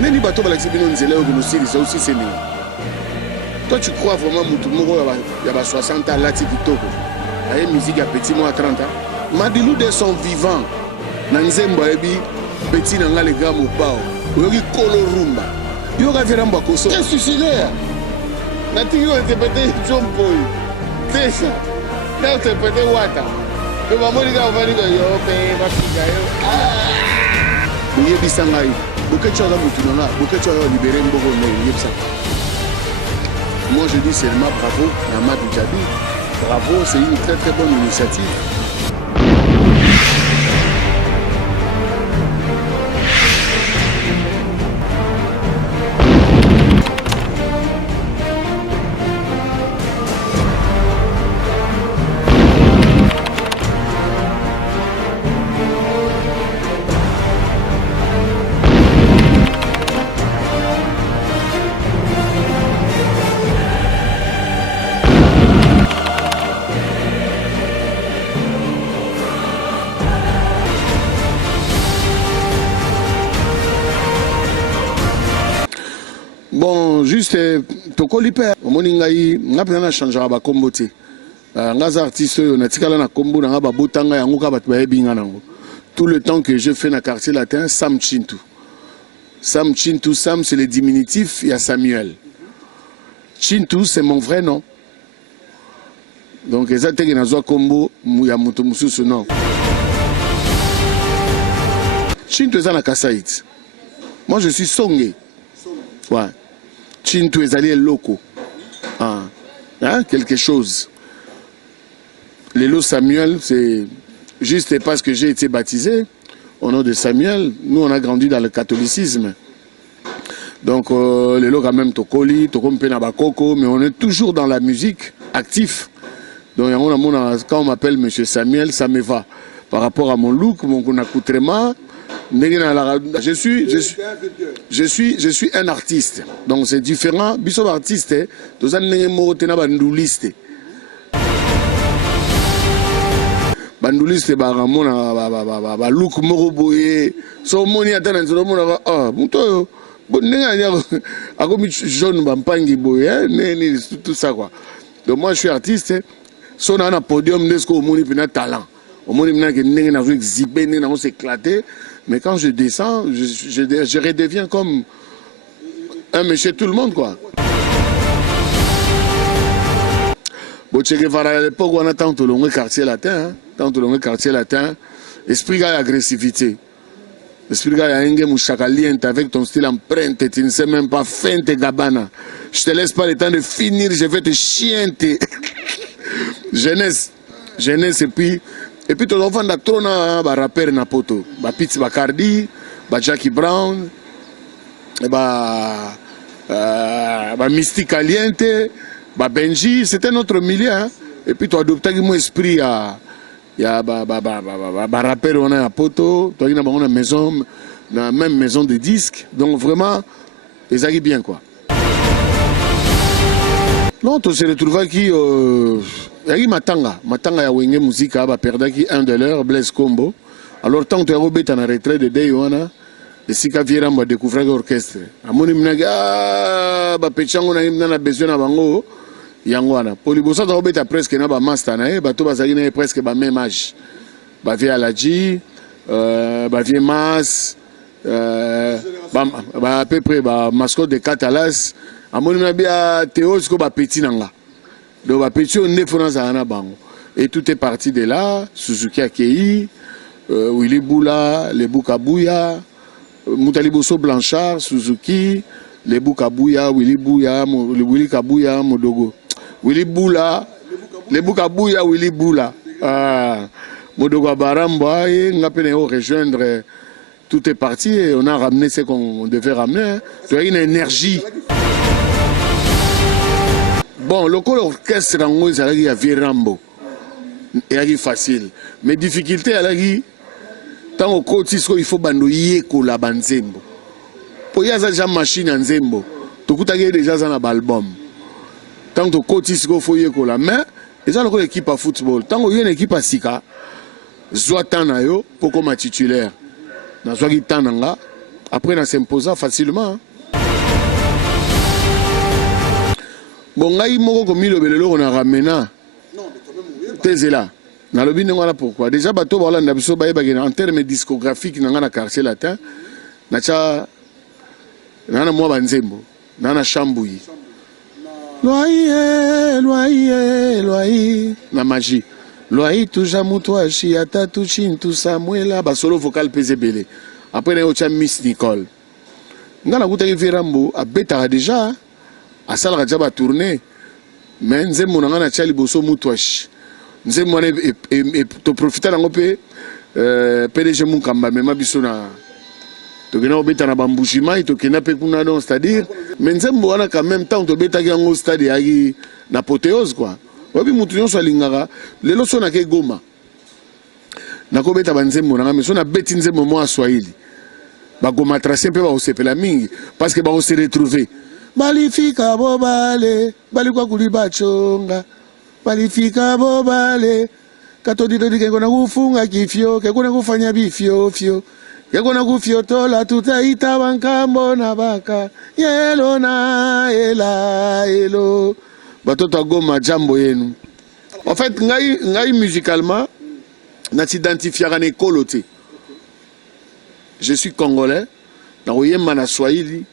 Neni bato balakisi bino nzela oyo konosilisa aussi c'est nini. Toi tu crois vraiment mutu moko ya ba 60 ans lati kitoko. Aye musique ya petit moi à 30 ans. Madilou de son vivant. Na nzembo ebi petit na nga le gars mopao. Oyoki kolo rumba. Yo ka vera mba koso. Qu'est-ce que c'est là? Na tingi yo interpréter John Boy. C'est ça. Na interpréter Wata. Yo ba moni ka vani ko yo pe ba fika yo. Oye bisangai. Bokecho la mutu na bokecho yo libérer mboko na yebsa. Moi je dis seulement bravo à Amadou Djabi. Bravo, c'est une très très bonne initiative. Bon, juste pourquoi l'hyper au moningai n'a pas changé à comboté. Ngaz artiste na tikala na kombo na ba botanga yango ka bat ba ebinga nango. Tout le temps que je fais na quartier latin Sam Chintu. Sam Chintu, Sam c'est le diminutif, il y a Samuel. Chintu c'est mon vrai nom. Donc exactement na zo kombo ya muto mususu non. Chintu za na Kasaït. Moi je suis Songé. Ouais. Chintu est allé loco. Ah. Hein? Quelque chose. L'élo Samuel, c'est juste parce que j'ai été baptisé au nom de Samuel. Nous, on a grandi dans le catholicisme. Donc, l'élo quand même Tokoli, Tokompe Nabakoko, mais on est toujours dans la musique, actif. Donc, quand on m'appelle Monsieur Samuel, ça me va. Par rapport à mon look, mon accoutrement, je suis un artiste, donc c'est différent. Biso artiste, tous les morotena banduliste. Banduliste baramona ba look moroboye. So moni atana so mona ah muto bonenga akomi jaune bampangi boye né tout ça quoi. Donc moi je suis artiste, so na podium nesko moni pina talent. Au moins que n'est na exhiber n'est na s'éclater. Mais quand je descends, je redeviens comme un monsieur tout le monde, quoi. Bon, tu sais à l'époque, on a tant de longs quartiers latins, tant de longs quartiers latins, esprit gars agressivité. Esprit gars a mouchakalien avec ton style empreinte, tu ne sais même pas feinte gabana. Je te laisse pas le temps de finir, je vais te chienter. Jeunesse et puis, tout le monde a trop de rappeurs na poto. Pitts Bacardi, Jackie Brown, Mystique Caliente, Benji, c'était notre milieu. Hein? Et puis, tu as adopté mon esprit à rappeurs on a à poto, tu as une maison, la même maison de disques. Donc, vraiment, ils arrivent bien, quoi. Non, tu se retrouves qui. Yagi Matanga ya wenge musique a perdaki un de leurs Blaise Combo. Alors tant que tu as robé en retraite de Deyona, et si Kaviera m'a découvert l'orchestre. Amoni minaga ba pechango na imna na besoin na bango yangwana. Polibosa ta robé ta presque na ba master na bato bazaki na presque ba même âge. Ba vie Aladji, ba vie Mas, ba à peu près ba mascotte de Catalas. Amoni na bia Théos ko ba petit nanga. Donc, et tout est parti de là. Suzuki Akei, Willy Boula, les Boukabouya, Moutaliboso Blanchard, Suzuki, les Boukabouya, Willy Bouya, Willy Kabouya, Modogo. Willy Boula, les Boukabouya, Willy Boula. Modogo Baramba, et on a pu rejoindre. Tout est parti et on a ramené ce qu'on devait ramener. Tu as une énergie. Bon, le corps orchestre rango ezalaki ya Virambo. Ezalaki facile. Mais difficulté ezalaki tant au kotisko il faut bando yekola banzembo. Po yaza déjà machine en nzembo. Tokutaki déjà za na album. Tant au kotisko faut yekola mais eza lokolo équipe à football. Tant une équipe à sika zwa tana yo pour comme titulaire. Na zwaki tananga Après, on s'imposa facilement. Bon, ngai moko komi le belelo on a ramené. Tezela. Na lobi ndengwana pourquoi? Déjà bato ba Hollande biso ba yebaki en termes discographiques na ngana quartier latin. Na cha na mwa banzembo, na Chambouyi. Loyer, loyer, loyer. Na magie. Loyer touja muto chi ata touchin tout Samuela ba solo vocal pesebele. Après na ocha Miss Nicole. Ngana kuta Verambo a beta déjà. A sala déjà ba tourner. Mais nzembo na ngana cha liboso mutwashi. Nzembo na to profiter nango pe PDG Mukamba mema biso na to kena obeta na bambushima to kena pe kuna donc c'est-à-dire mais nzembo wana quand même temps to beta yango stade yaki na apothéose quoi. Wabi mutu nyonso alingaka lelo so na ke Goma. Na ko beta banzembo na mais so na beti nzembo mo Swahili. Ba Goma tracé pe ba osepela mingi parce que ba on se retrouver. Balifika bobale, balikwa kuliba chonga. Balifika bobale, katodito dikengona kufunga kifyo, kekuna kufanya bifyo fyo. Kekuna kufyo tola tutaita bankambo na baka. Yelo na ela elo. Batoto Goma jambo yenu. En fait, ngai musicalement, na t'identifiera ne kolote. Je suis congolais, na oyemba na Swahili.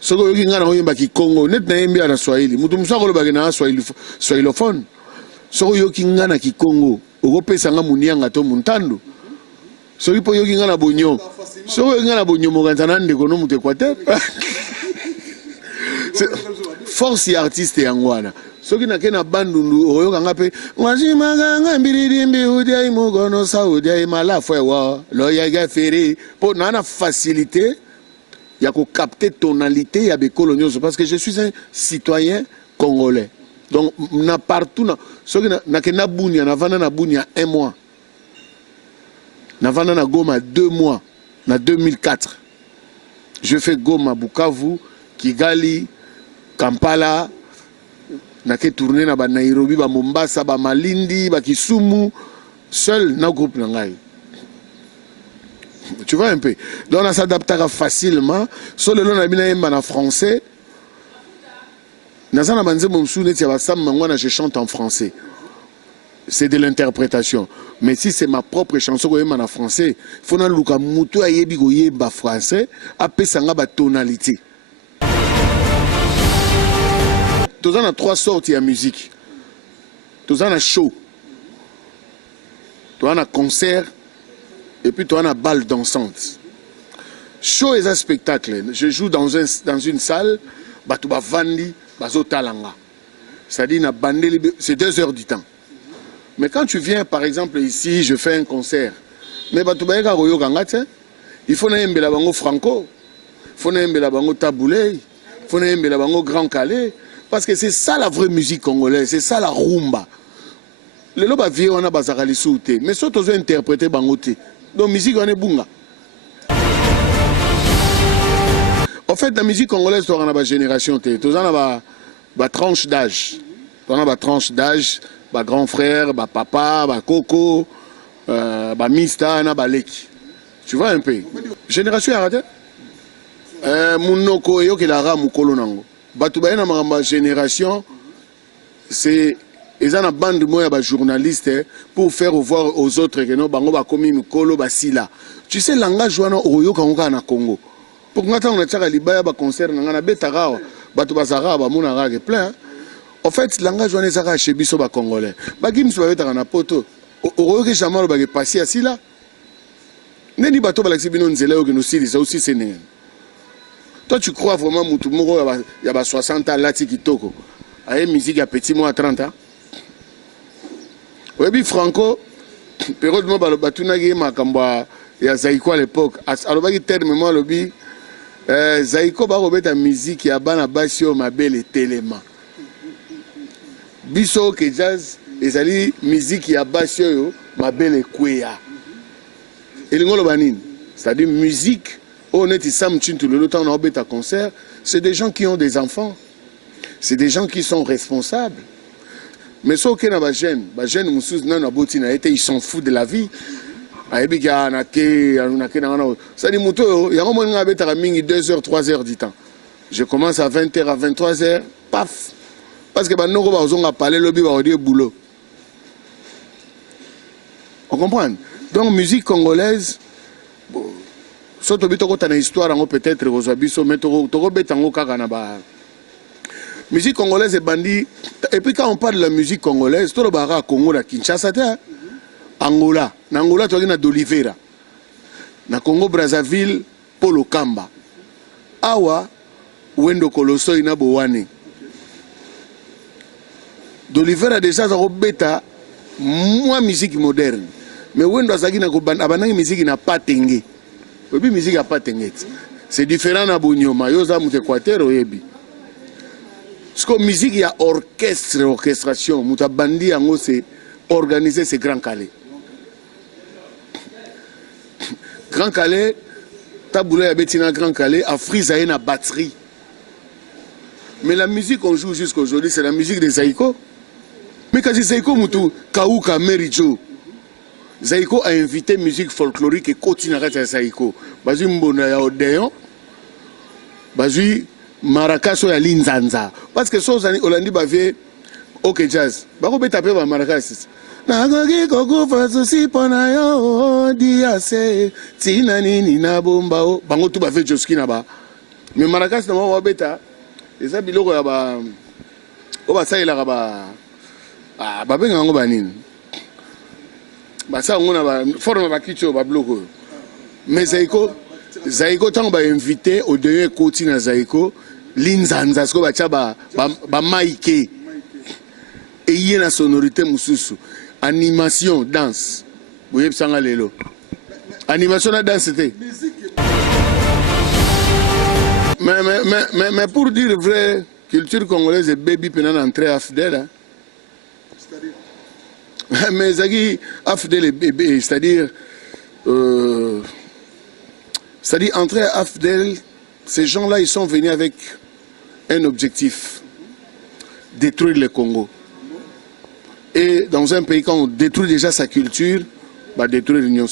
Soko yoki ngana oyemba ki Congo net na yemba na Swahili mutu musako lo bagena Swahili swahilophone soko yoki ngana ki Congo okopesa nga munianga to muntando soki po yoki ngana bonyo soko yoki ngana bonyo mokanzana ndeko no mutu Équateur force artiste yangwana soki na kena bandundu oyoka nga pe ngwajima nga mbiridimbi udia mugono saudia malafwe wa loya feri po nana facilité. Il y a qu'à capter tonalité, il y a des coloniaux, parce que je suis un citoyen congolais. Donc, na partout, ce qui na Bunia, na vana na Bunia 1 mois. Na vana na Goma 2 mois, na 2004. Je fais Goma, Bukavu, Kigali, Kampala, na ke tourné na ba Nairobi, ba Mombasa, ba Malindi, ba Kisumu, seul na groupe nangai. Tu vois un peu. Donc on s'adaptera facilement. Sur le long de en français, je chante en français. C'est de l'interprétation. Mais si c'est ma propre chanson en français, il faut que je français, après ça a tonalité. Tu as 3 sortes de musique. Tu as un show. Tu as un concert. Et puis tu as une balle dansante. Show est un spectacle. Je joue dans une salle, tu vas vandi, c'est-à-dire c'est 2 heures du temps. Mais quand tu viens, par exemple, ici, je fais un concert. Mais il faut que Franco, il faut que Taboulé, il faut que Grand Calais. Parce que c'est ça la vraie musique congolaise, c'est ça la rumba. Le loba vie on a bazarali souté, mais surtout ils ont interprété bangoté. Donc musique on est bunga. En fait la musique congolaise on a ba génération té, tous on a ba tranche d'âge. On a ba tranche d'âge, ba grand frère, ba papa, ba coco, ba mista na ba leki. Tu vois un peu. Génération arrêté. Munoko yo ke la ra mukolo nango. Batu ba na ma génération c'est ils ont une bande de journalistes pour faire voir aux autres que nous bango ba komi mikolo basila. Tu sais langage wana oyo kangoka na Congo. Pour nga ta on a tshaka libaya ba concert nga na betara batu bazara ba mona ga plein. En fait langage wana ezaka chez biso ba congolais. Ba gimso ba betara na poto. Oyo ke jamais ba passer asila. Neni bato ba laksi bino nzela yo ke no sili ça aussi c'est né. Toi tu crois vraiment mutu moko ya ba 60 ans là tikitoko. Aye musique à petit moi à 30 ans. Oui, Franco, période moi batunagi makamba ya Zaiko à l'époque. Alors il terme moi lobi Zaiko ba robeta musique ya bana basio mabele telema. Biso ke jazz ezali musique ya basio yo mabele kweya. Elingolo banine, c'est-à-dire musique honnête sam chintu le temps on obeta concert, c'est des gens qui ont des enfants. C'est des gens qui sont responsables. Mais ceux qui ont des jeunes, ils s'en foutent de la vie. Aebika na ke na ça dit moto ya ngomoni nga betaka mingi 2h 3h du temps. Je commence à 20h à 23h, paf. Parce que banoko ba ozonga parler lobby ba dire boulot. On comprend? Donc musique congolaise surtout bitoko tana histoire ngo peut-être ozabiso mais toko betango kaka na ba musique congolaise est bandit. Et puis quand on parle de la musique congolaise, tout le bara Congo la Kinshasa Angola, na Angola tu as d'Oliveira, na Congo Brazzaville Polo Kamba, awa Wendo Koloso ina Bowane. D'Oliveira déjà ça beta moi musique moderne, mais Wendo azaki na kobanda abanangi musique na patenge, obi musique a patenge. C'est différent na Bonyoma, yoza mute Équateur oyebi. Parce que la musique, il y a orchestre, orchestration. Mouta bandi yango c'est organiser ces Grand Calais. Grand Calais, taboula ya betina Grand Calais, a frisaye na batterie. Mais la musique qu'on joue jusqu'à aujourd'hui, c'est la musique des Zaïko. Mais quand c'est Zaïko Moutou, Kaouka, Merijo, Zaïko a invité musique folklorique et continue à Zaïko. Bazu Mbona ya Odéon, Bazu Maracas ya Linzanza. Parce que so Olandi bavie OK jazz. Bako be taper ba Maracas. Na gogi koko fasosi pona yo diase tina nini na bomba o. Bango tu bavie Joski na ba. Mais Maracas na wa beta. Eza biloko ya ba o ba saila ba ba benga ngo ba nini. Ba sa ngona ba forme ba kicho ba bloko. Mais Zaïko tant ba invité au dernier côté na Zaïko Linzanza sko ba chaba ba maike et y a la sonorité mususu animation danse vous voyez ça lelo animation na danse c'était mais pour dire vrai culture congolaise et baby penan entrer à Fidèle mais zaki Afdel c'est-à-dire entrer à Afdel, ces gens-là, ils sont venus avec un objectif, détruire le Congo. Et dans un pays, quand on détruit déjà sa culture, bah détruire l'Union.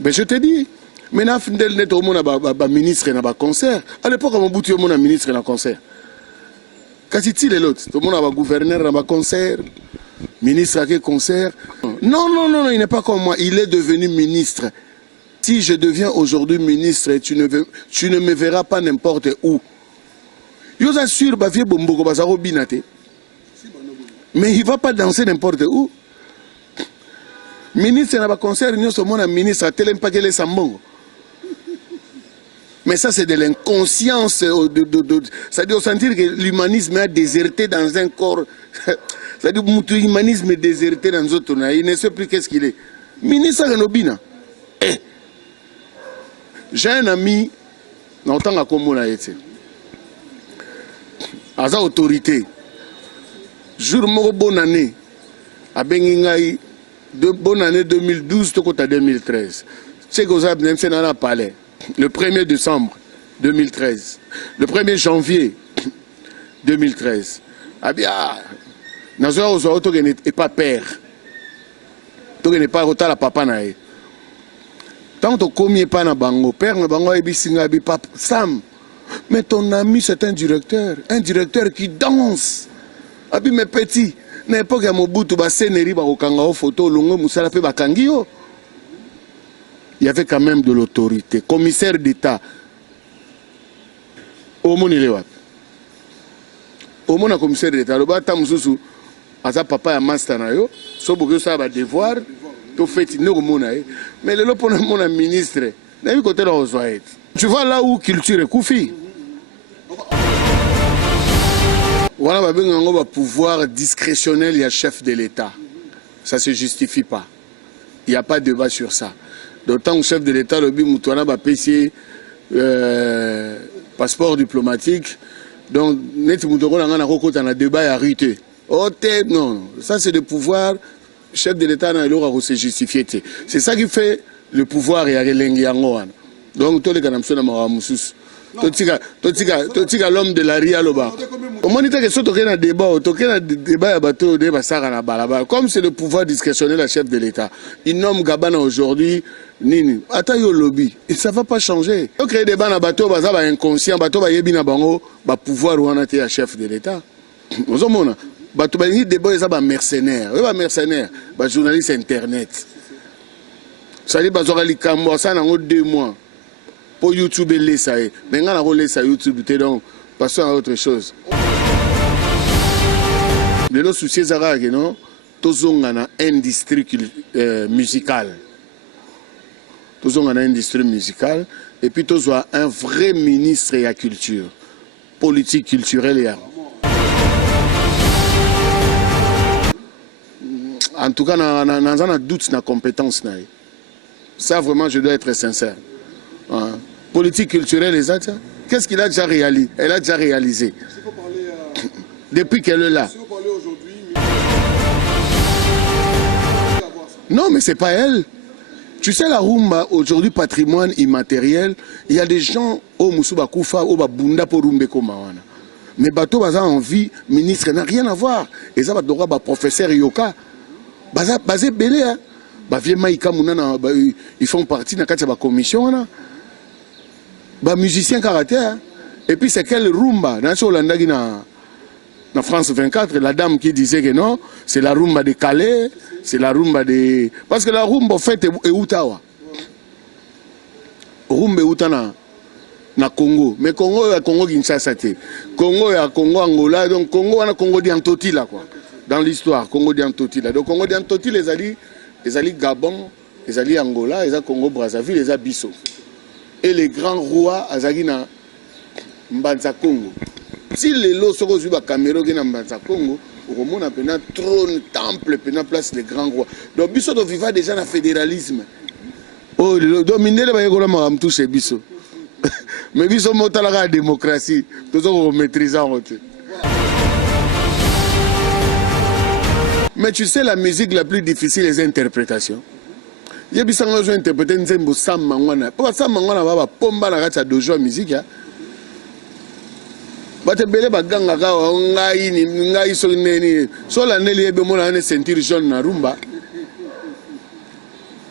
Mais je te dis, maintenant, Afdel n'est au monde ministre dans un concert. À l'époque, on bouti au monde ministre dans un concert. Qu'est-ce que c'est l'autre? Tout le monde a un gouverneur dans un concert, ministre à quel concert? Non, il n'est pas comme moi. Il est devenu ministre. Si je deviens aujourd'hui ministre, tu ne me verras pas n'importe où. Je vous assure, mais il ne va pas danser n'importe où. Ministre n'a pas concert, ministre a tel impact les sambongo. Mais ça, c'est de l'inconscience. C'est-à-dire sentir que l'humanisme a déserté dans un corps. C'est-à-dire que l'humanisme est déserté dans un autre. Il ne sait plus qu'est-ce qu'il est. Ministre Renobina. J'ai un ami, dans le temps à Komona, à sa autorité. Jour de bonne année, à Bengingaï, de bonne année 2012, à 2013. C'est que vous avez un palais. Le 1er décembre 2013. Le 1er janvier 2013. Ah bien, nous avons pas père. Tu n'es pas retard à papa naïe. Tant que tu n'es pas na bango, père na bango et bisinga bi pap Sam. Mais ton ami c'est un directeur qui danse. Abi mes petits, na époque ya Mobutu ba seneri ba okanga o photo longo musala pe bakangi yo. Il y avait quand même de l'autorité, commissaire d'État. Au monde il est wat. Au monde commissaire d'État, le ba ta mususu asa papa ya master na yo, so boko ça ba devoir. Mais le pour mon ministre, tu vois là où culture est koufi. Voilà, un pouvoir discrétionnel, il y a chef de l'État. Ça ne se justifie pas. Il n'y a pas de débat sur ça. D'autant que le chef de l'État, le Bimoutouana, va payer passeport diplomatique. Donc, net Moutouana, on a un débat et arrêté. Non, ça c'est le pouvoir. Chef de l'État n'a pas se justifié. C'est ça qui fait le pouvoir et la langue. Donc, tous les Kanamsons, totika l'homme de la ria loba. Au moins, il que ce toqué un débat à bateau, débat ça à la balaba. Comme c'est le pouvoir discrétionnel à chef de l'État, il nomme Gabana aujourd'hui, Nini. Attends, yo lobby, et ça va pas changer. Il crée des bancs à bateau, bah ça va inconscient, bateau va yébina bango, bah pouvoir ou en à chef de l'État. Vous avez bateau va y débat, ça va mercenaire, va mercenaire, bah journaliste internet. Ça dit bah ça va li kambo, ça n'a 2 mois. Pour YouTube, mais on a relais sur YouTube, donc passons à autre chose. Mais le souci, c'est que nous avons une industrie musicale. Nous avons une industrie musicale et puis nous avons un vrai ministre de la culture, politique culturelle. En tout cas, nous avons un doute sur la compétence. Ça, vraiment, je dois être sincère. Politique culturelle, les actes, qu'est-ce qu'il a déjà réalisé? Elle a déjà réalisé. Depuis qu'elle est là. Non, mais c'est pas elle. Tu sais, la rumba, aujourd'hui, patrimoine immatériel, il y a des gens au Moussouba Koufa, au Babunda pour Rumbe Komawana. Mais Bato Baza en vie, ministre, n'a rien à voir. Et ça va devoir, professeur Yoka. Basé belé, hein. Ils font partie de la commission. Musicien caractère. Et puis c'est quelle rumba dans France 24, la dame qui disait que non, c'est la rumba de Calais, c'est la rumba de... Parce que la rumba en fait est Outawa. Rumba est Outawa na Congo. Mais Congo est Congo Kinshasa. Congo est Congo Angola. Donc Congo est Congo d'Antotila quoi. Dans l'histoire, Congo d'Antotila. Donc Congo d'Antotila, les alliés Gabon, les alliés Angola, les alliés Congo Brazzaville, les alliés Bissau. Et les grands rois Azagina Mbanza Congo. Si les lots sont aux Cameroun qui Mbanza Congo, au monde a un trône, temple, une place les grands rois. Donc Bissau doit vivre déjà dans le fédéralisme. Oh, le dominé le baïgo la maram touche Bissau. Mais Bissau monte la démocratie, tout ça on maîtrise en route. Mais tu sais la musique la plus difficile, les interprétations. Il y a des gens qui ont interprété Nzembo Sam Mangwana. Pourquoi Sam Mangwana va pomba la racha dojo à musique? Bate bele baganga ka ngai ni ngai so neni. So la neli ebe mona ne sentir jaune na rumba.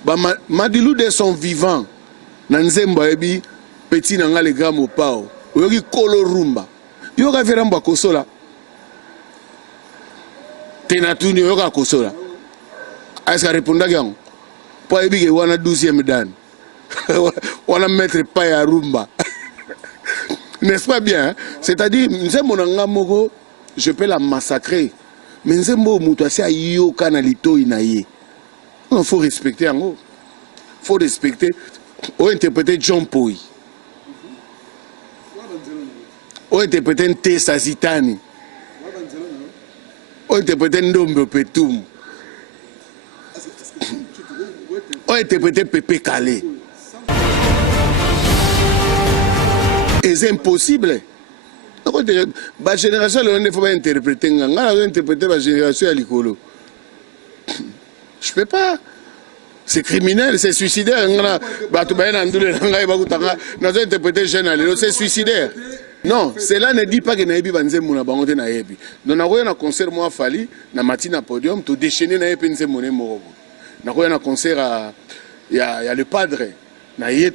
Ba Madilu de son vivant. Na Nzembo ebi petit na ngale grand mopao. Oyoki kolo rumba. Yo ka vera mba kosola. Tenatuni yo ka kosola. Est-ce que répondra que pas ébique on a 12e dan. On a mettre pas à rumba. N'est-ce pas bien? C'est-à-dire, je peux la massacrer. Mais il faut respecter. Il faut respecter. On interpréter John Poy. On interpréter Tessa Zitani. On interpréter Ndombe Petum. On interprété Pépé Calais. Et c'est impossible. La génération, il ne faut pas interpréter. On a interprété la génération à l'icolo. Je ne peux pas. C'est criminel, c'est suicidaire. On a interprété jeune, c'est suicidaire. Non, cela ne dit pas que Naïbi Banze Mouna Bangote Naïbi. Nous avons un concert, moi, Fali, na matina podium, tout déchaîner Naïbi Nze Moné Morobo. Nous avons un concert, il y a le padre. Mais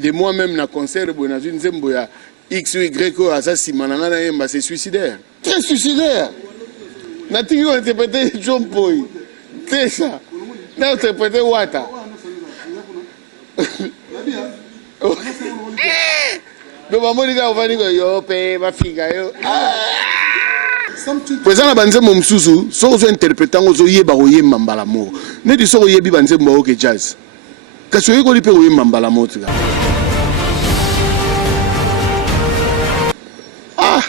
de moi-même, dans le concert, il y a X ou Y, c'est suicidaire. Très suicidaire. Nous avons interprété John Poy. C'est ça. Nous avons interprété Wata. Présent la banze mon susu, so zo interprétant zo yeba ko yemba mbala mo. Ne di so ko yebi banze mbo ke jazz. Ka so yeko lipe ko yemba mbala mo tika. Ah.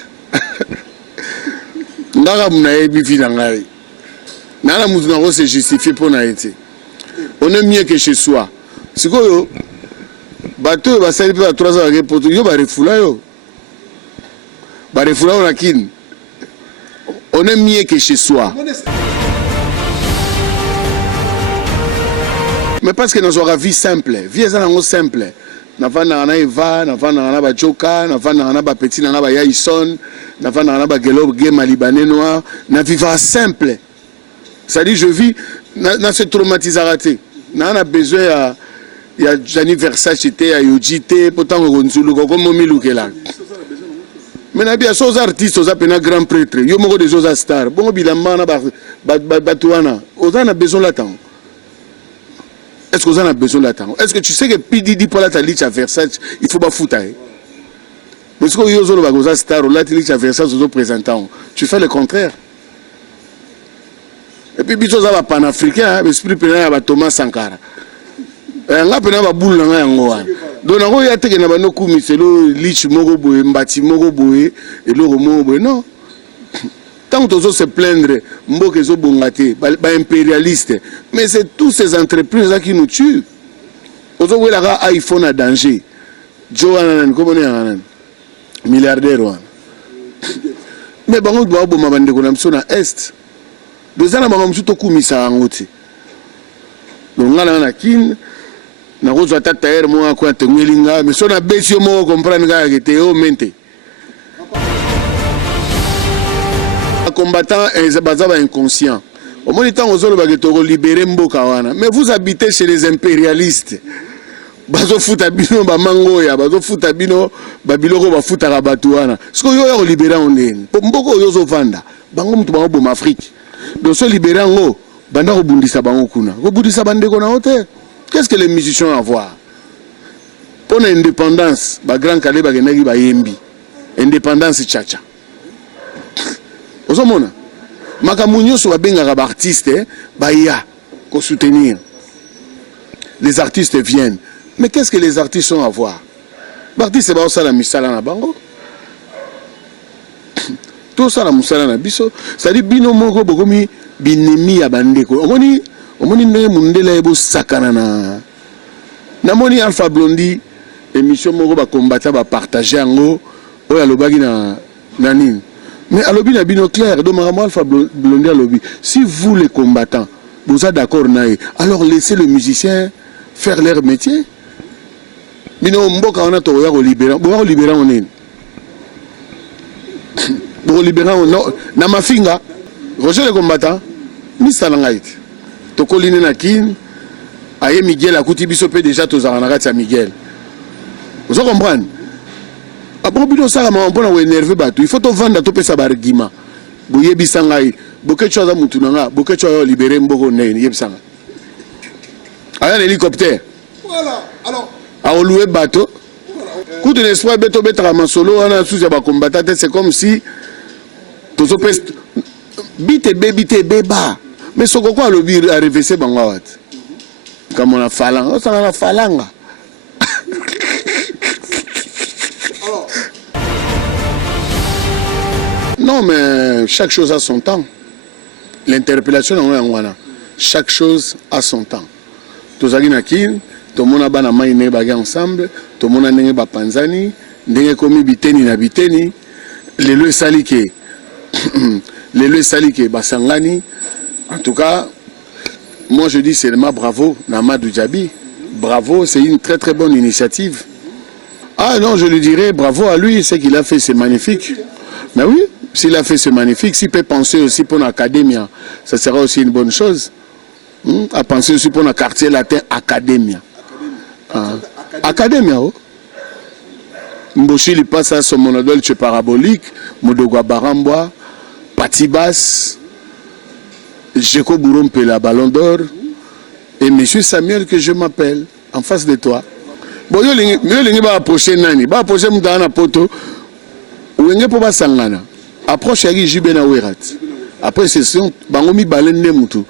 Ndaka muna yebi fina ngai. Nana mutu na ko se justifier pour na été. On est mieux que chez soi. Sikoyo bateau ba sali pe 3 ans ke poto yo ba refula yo. Ba refula on a kin. On est mieux que chez soi. Mais parce que nous avons une vie simple, vie simple. navanda na Eva, navanda na ba Joka, navanda na ba Petit na ba Yaison, navanda na ba Gelob Game libanais noir, na vivre simple. C'est-à-dire je vis na ce traumatisaraté. Na a besoin il y a Gianni Versace il y a Yojite pourtant on zulu comme Momilukela. Mais na biensos artistes aux appena grand prêtre, yo moko des autres stars. Bon bilamba na batuana, on a besoin d'attendre. Est-ce qu'on a besoin d'attendre? Est-ce que tu sais que PDD pour la talicha Versace, il faut pas foutre. Parce que yo zo ba star la talicha Versace aux présentant. Tu fais le contraire. Et puis biso za panafricain, esprit pena ba Thomas Sankara. Nga pena ba boule nga yango wana. Donc nango ya teke na bano kumiselo lich moko boye mbati moko boye eloko moko boye non. Tant que se plaindre mboke zo bongate ba impérialiste, mais c'est tous ces entreprises là qui nous tuent. Ozo wela ga iPhone à danger. Joana comment est milliardaire wana. Mais bango doit bo mabande ko na mso na est. Deux ans na bango mso to kumisa ngote. Donc ngala na kin na rozo tata er mo ko tengelinga mais so na besio mo comprendre ga que te o mente. Combattant et bazaba inconscient. Au moins temps aux autres baguettes libérer mboka wana. Mais vous habitez chez les impérialistes. Bazo futa bino ba mangoya, bazo futa bino ba biloko ba futa rabatu wana. Ce que yo ya libérer on est. Mboko yo zo vanda. Bango mutu bango bom Afrique. Donc ce libérer ngo banda ko bundisa bango kuna. Ko bundisa bande ko na hôtel. Qu'est-ce que les musiciens ont à voir? Pour l'indépendance, ba grand calé ba genaki ba yembi. Indépendance tchacha. Osomona. Makamunyo so benga ba artiste ba ya ko soutenir. Les artistes viennent. Mais qu'est-ce que les artistes ont à voir? L'artiste ba osala misala na bango. Tout ça la musala na biso, c'est-à-dire bino moko bokomi binemi ya bandeko. Omoni ndenge mundela ebo sakana na moni Alpha Blondy émission moko ba combattre ba partager yango oya lobaki na nini. Mais alobi na bino clair donc Alpha Blondy alobi si vous les combattants vous êtes d'accord nae alors laissez le musicien faire leur métier. Bino mboka on a to ya ko libérer on est pour libérer na mafinga Roger le combattant Mr Langait to koline na kin aye Miguel akuti biso pe déjà to zaranaka ta Miguel vous comprenez après bino ça ma mpona ko énerver bato il faut to vendre to pesa ba argument boye bisanga boke choza mutu nanga boke choza libérer mboko ne yebisanga aya l'hélicoptère voilà alors a louer bateau coup de l'espoir beto betra masolo ana sous ya ba combattant c'est comme si tozo pest bite beba mais ce quoi le bir a réveillé bangawat comme on a falanga ça na falanga alors non mais chaque chose a son temps l'interpellation on wana chaque chose a son temps tozaki na kin to mona bana mai ne baga ensemble to mona ndenge ba panzani ndenge komi biteni na biteni lelo salike les salike basangani. En tout cas, moi je dis seulement bravo Namadou Djabi. Bravo, c'est une très très bonne initiative. Ah non, je lui dirais bravo à lui, c'est qu'il a fait, c'est magnifique. Mais oui, s'il a fait, c'est magnifique. S'il peut penser aussi pour l'Académia, ça sera aussi une bonne chose. À penser aussi pour le quartier latin Académia. Académia, oh. Mboshi il passe à son monodole parabolique, Modogwa Barambwa, Patibas, Jeko Bourompe la Ballon d'Or, et Monsieur Samuel que je m'appelle, en face de toi. Bon, yo va approcher Nani, va approcher Moudana Poto, ou yenge po basangana. Approche yagi Jibena Werat. Après session, bangomi balende mutu.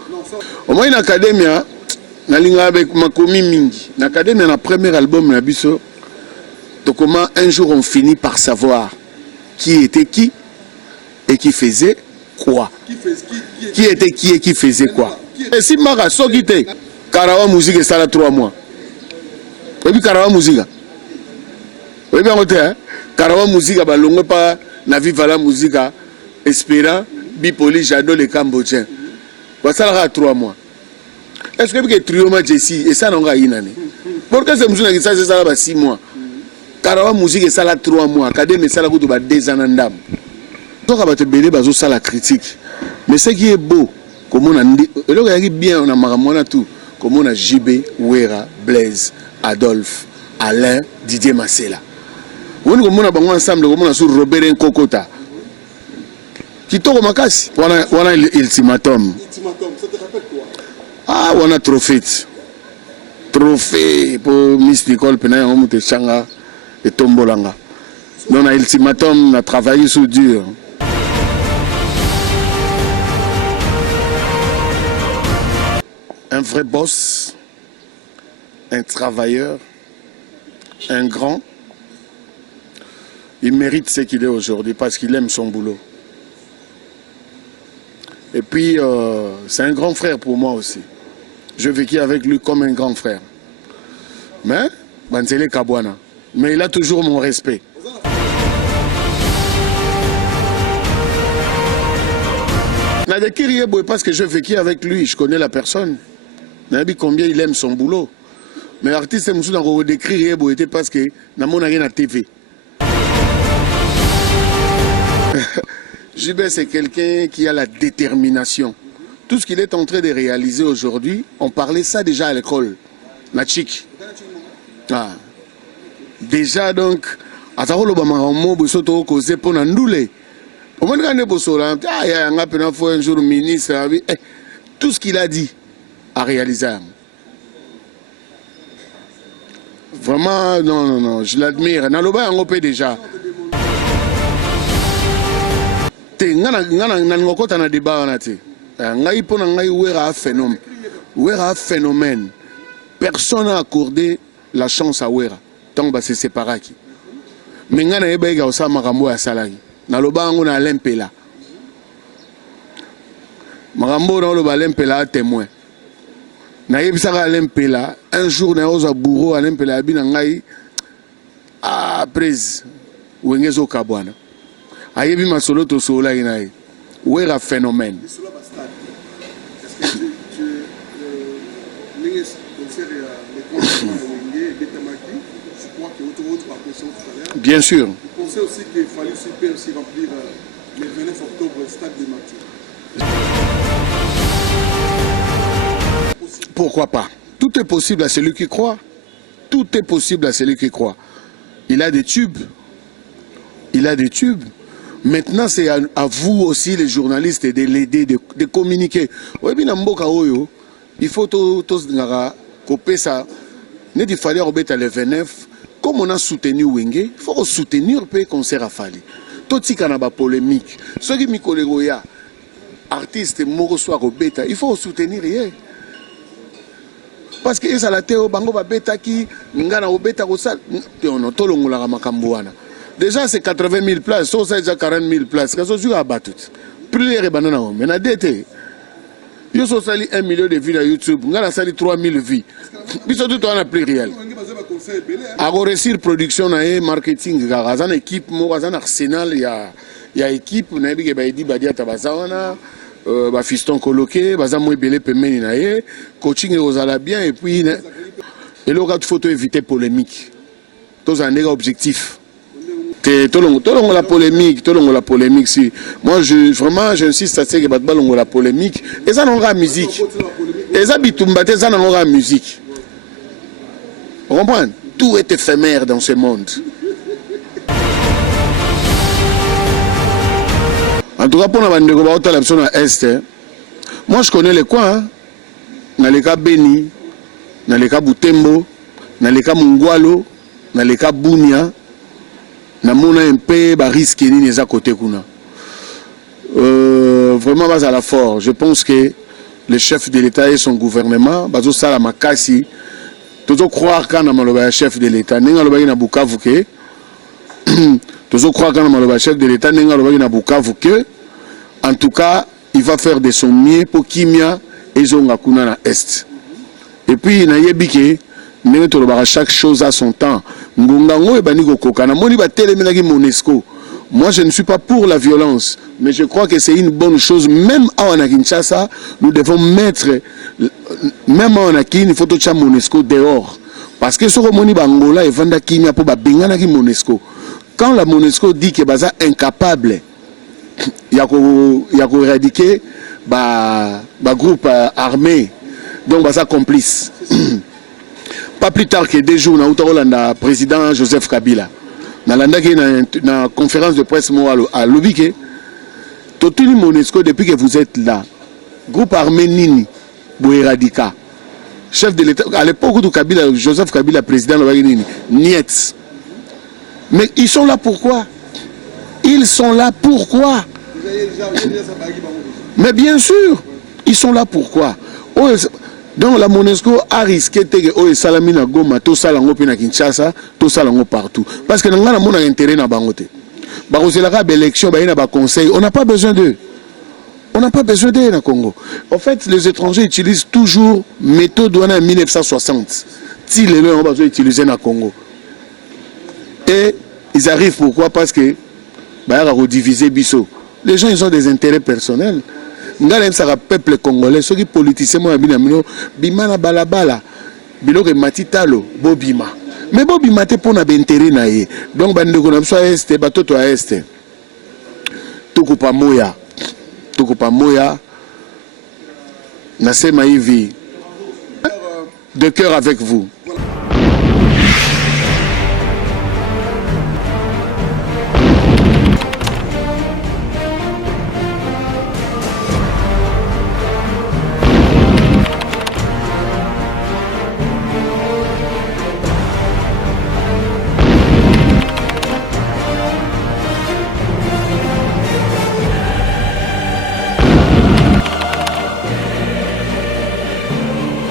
Au moins une académie, na linga avec Makomi Mingi. L'académie, na premier album na biso. Donc comment un jour on finit par savoir qui était qui et qui faisait quoi. Qui était qui et qui faisait quoi. Et si Mara Sogite, Karawa Musique est ça là 3 mois. Et puis Karawa Musique. Oui bien on hein. Karawa Musique ba longue pas na viva la musique espérant bipoli j'adore les Cambodgiens. Voilà ça là 3 mois. Est-ce que Trioma Jessie et ça non ga inane. Pourquoi c'est musique qui ça c'est ça 6 mois? Car la musique ça là 3 mois, académie ça là pour 2 ans ndam. Donc on va te béler bazo ça la critique. Mais ce qui est beau, comme on a dit, le gars qui bien on a maramona tout, comme on a JB, Wera, Blaise, Adolphe, Alain, Didier Massela. On a bango ensemble, comme on a sur Robert Nkokota. Qui tourne makasi. On a l'ultimatum. Ultimatum, ça te rappelle quoi? Ah, on a trophée. Trophée pour Miss Nicole Pena, on a changa et Tombolanga. On a l'ultimatum, on a travaillé sur dur. Un vrai boss, un travailleur, un grand, il mérite ce qu'il est aujourd'hui parce qu'il aime son boulot. Et puis, c'est un grand frère pour moi aussi. Je vécu avec lui comme un grand frère. Mais, Banzele Kabwana. Mais il a toujours mon respect. Parce que je vécu avec lui, je connais la personne. Je sais combien il aime son boulot. Mais l'artiste, je me décrire parce que je n'ai rien à TV. JB, c'est quelqu'un qui a la détermination. Tout ce qu'il est en train de réaliser aujourd'hui, on parlait ça déjà à l'école. Nachik. Ah. Déjà, donc, à ta rôle, un jour ministre, tout ce qu'il a dit à réaliser. Vraiment, non, je l'admire. Naloba en opé déjà. Ngana débat na te. Ngai pona ngai Wera phénomène. Personne n'a accordé la chance à Wera. Tant que c'est séparé. Mais ngana ebega osa makambo ya salaki. Naloba ngo na lempela. Makambo na lo balempela témoin. Na yebisaka lempela un jour na oza bourreau lempela bina ngai prise wengezo kabwana. Ayebi masolo to sola inaye. Wera phénomène. Bien sûr. Vous pensez aussi qu'il fallait aussi remplir le 29 octobre le stade de Martyrs? Pourquoi pas? Tout est possible à celui qui croit. Tout est possible à celui qui croit. Il a des tubes. Il a des tubes. Maintenant, c'est à vous aussi, les journalistes, de l'aider, de communiquer. Il faut tous couper ça. Il fallait remettre le 29. Comme on a soutenu Wenge, il faut soutenir le concert à Fali. Tout ce qui a polémique. Ceux qui sont artistes, il faut soutenir. Parce que ça la théo bango ba beta qui ngana obeta ko sal on tolongola ka makambuana. Déjà c'est 80 000 places, ça c'est déjà 40 000 places. Kaso sur a battu. Prière banana on. Mais na DT. Yo so sali 1 million de vues sur YouTube, ngana sali 3 000 vues. Biso tout on a plus réel. A réussir production na marketing gaza na équipe mo gaza na arsenal ya équipe na bi ke ba di badia tabazawana. Fiston coloqué, baza moi belé pemeni na ye, coaching ozala bien et puis et là il faut éviter polémique. Tous un objectif. Tolongo la polémique si. Moi vraiment j'insiste à ce que batbalongo la polémique et ça n'aura musique. Et ça bitumbate ça n'aura musique. Vous comprenez? Tout est éphémère dans ce monde. En tout cas, pour l'Est, moi je connais les coins. Dans les cas Beni, dans les cas Butembo, dans les cas Mungwalo, dans les cas Bunia, dans mon un peu risque ni à côté kuna. Vraiment bas à la fort. Je pense que le chef de l'État et son gouvernement, bazo sala makasi, toujours croire quand on a le chef de l'État, n'enga le na Bukavu que, toujours croire quand on a le chef de l'État, n'enga le na Bukavu que. En tout cas, il va faire de son mieux pour Kimia et Zongakuna na Est. Et puis, na yebike, chaque chose à son temps. Ngongango et Banigo Kokana, moni ba telemenagi Monesco. Moi, je ne suis pas pour la violence, mais je crois que c'est une bonne chose. Même à Kinshasa, nous devons mettre, même à Anakin, il faut tout ça Monesco dehors. Parce que ce que moni bangola et vanda kimia pour bengana ki Monusco. Quand la Monusco dit que baza incapable il y a éradiquer ba groupe armé donc baza complice. Pas plus tard que 2 jours na Hollande président Joseph Kabila. Na la conférence de presse à Lobike. Tout le Monusco depuis que vous êtes là. Groupe armé Nini Boéradika. Chef de l'État, à l'époque où Kabila, Joseph Kabila, président de Nini, Niet. Mais ils sont là pourquoi? Ils sont là pourquoi? Mais bien sûr, ils sont là pourquoi? Donc la Monusco a risqué de Salamina Goma, tout ça lango pina Kinshasa, tout ça lango partout. Parce que nous avons un intérêt dans Bangote. Barosela élection, conseil, on n'a pas besoin d'eux. On n'a pas besoin d'eux dans le Congo. En fait, les étrangers utilisent toujours méthode douane en 1960. Si les gens ont besoin d'utiliser dans le Congo. Et ils arrivent pourquoi? Parce que bah, ils ont divisé Bissot. Les gens, ils ont des intérêts personnels. Nous avons un peuple congolais, ceux qui politiciens, bimana balabala, biloke matitalo, bobima. Mais bobima te pour n'avoir intérêt naie. Donc, bande de soit est, batoto à est. Tout coupa moya. Tukupa moya nasema hivi de cœur avec vous.